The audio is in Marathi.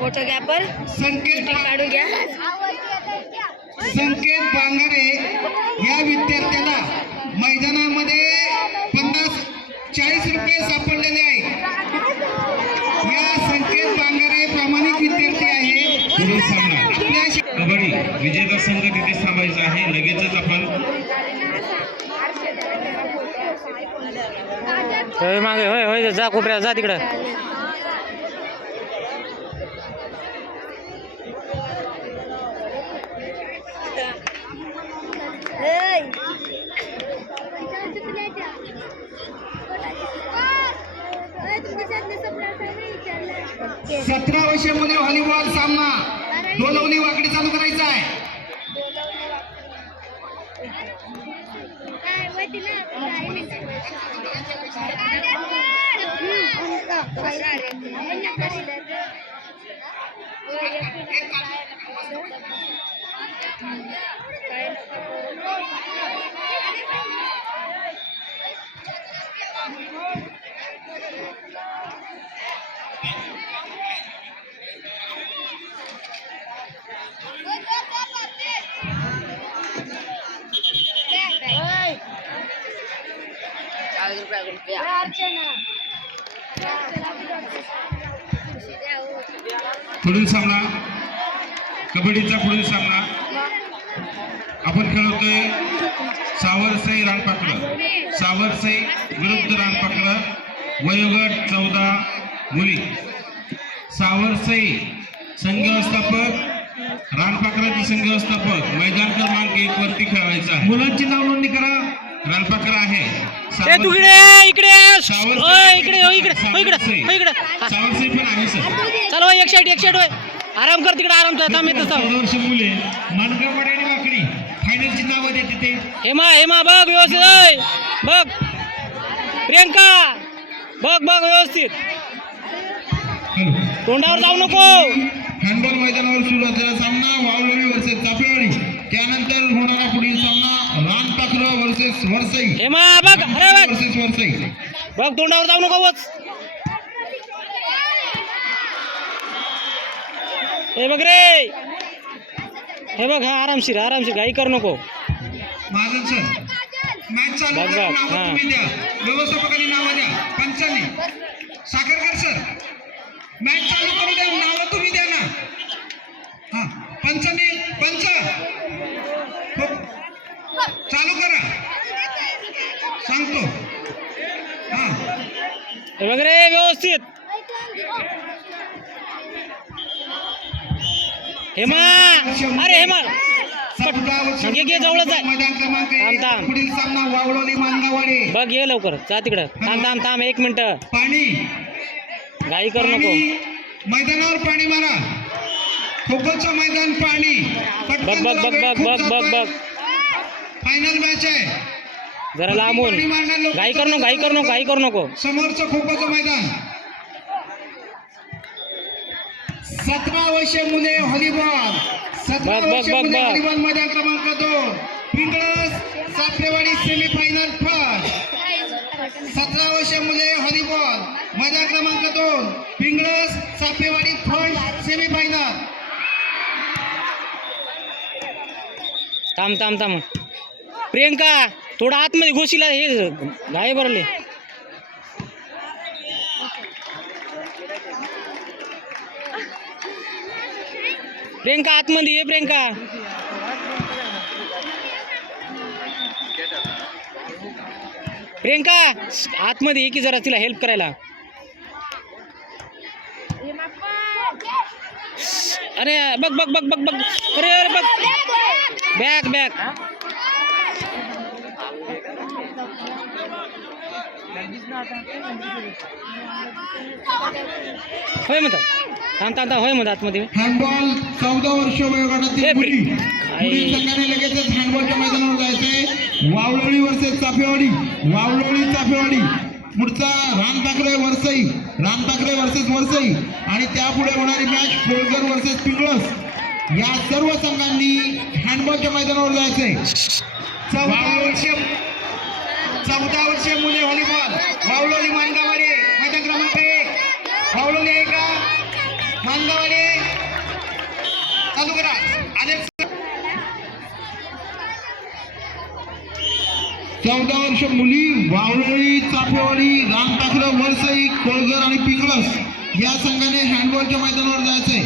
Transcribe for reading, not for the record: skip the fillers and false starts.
फोटो घ्या पर संकेत काढू घ्या. संकेत बांगारे या विद्यार्थ्याला मैदानामध्ये 50-40 रुपये सापडलेले आहेत. या संकेत बांगारे प्रामाणिक विद्यार्थी आहे. कबड्डी विजेता संघ तिथे थांबायचा आहे. लगेचच आपण मागे होय होय जा कोपऱ्या जा तिकडं. सतरा वर्षामध्ये व्हॉलीबॉल सामना डोलवली वाकडी चालू करायचा आहे. पुढील सामना कबड्डीचा पुढील सामना आपण खेळतोय सावरसई रानपाकडं. सावरसई विरुद्ध रानपाकडं. वयोगट 14 मुली. सावरसई संघ व्यवस्थापक रानपाकराचे संघ व्यवस्थापक. मैदान क्रमांक 1 वरती खेळायचा आहे. मुलांची नाव नोंदणी करा. रानपाकर आहे. तू इकडे इकडे इकडे इकडे सावरसई पण आहे सर. चलो एक साईड होय. आराम कर तिकडे आराम थांब येत. 14 वर्ष मुले मानगरवाडी आणि वाकडी फायनलची नावं देते ते. हेमा बघ व्यवस्थित होय. बघ प्रियंका बघ व्यवस्थित. तोंडावर जाऊ नको. हँडबॉल मैदानावर सुरू असलेला सामना वावलोळी वर्सेस चापेवाडी. त्यानंतर होणारा पुढील सामना रानपाखरं वर्सेस वरसई. हेमा बघ अरे बघ वर्सेस वरसई. बघ तोंडावर जाऊ नको. बघ हे बघ रे. हे बघ हा आरामशीर घाई करू नको. महाजन सर मॅच चालू बघ, करा. बघ, नावं हां. तुम्ही द्या. व्यवस्थापकांनी नावं द्या. पंचांनी साखरकर सर मॅच चालू करू द्या. नावं तुम्ही द्या ना. हा पंचांनी पंच चालू करा सांगतो. हा हे बघ रे व्यवस्थित. हेमा अरे हेमा घे जवळच आहे. मैदान क्रमांक थांब, थांब. पुढील सामना वावळोली मानगावाडी. बघ ये लवकर जा तिकडं. थांब 1 मिनिट. पाणी घाई करू नको. मैदानावर पाणी मारा. खोखोचं मैदान पाणी. बघ फायनल मॅच आहे. जरा लांबून घाई करू नको. समोरचं खोखोचं मैदान. 17 वर्षे मुले व्हॉलीबॉल. 17 बघ. वर्षे मुले व्हॉलीबॉल मैदान क्रमांक 2 पिंगळस सापरेवाडी सेमीफायनल फर्स्ट. 17 वर्षे मुले व्हॉलीबॉल मैदान क्रमांक 2 पिंगळस सापेवाडी फर्स्ट सेमीफायनल. थांब प्रियंका थोडा आतमध्ये घोशीला हे घाई भरले. प्रियंका आतमध्ये ये. प्रियंका आतमध्ये ये की जरा तिला हेल्प करायला. अरे बघ अरे बघ बॅग होय म्हणतात. थांब होय म्हणतात आतमध्ये. हँडबॉल 14 वर्ष वयोगटातील मुली. पुढील संघाने लगेचच हँडबॉलच्या मैदानावर जायचंय. वावलोळी वर्सेस चापेवाडी. पुढचा रानपाकरे वर्सेस वरसई आणि त्यापुढे होणारी मॅच कोळगर वर्सेस पिंगळस. या सर्व संघांनी हँडबॉलच्या मैदानावर जायचंय. 14 वर्ष 14 वर्षीय मुले व्हॉलीबॉल वावलोली मानगावाडे मैदान क्रमांक 1 वावलोली आहे का मानगावाडे चालू करा आदेश 14 वर्ष मुली वावळी चाफेवाडी रामटाकलं वरसई कोळगर आणि पिंगळस या संघाने हँडबॉलच्या मैदानावर जायचंय.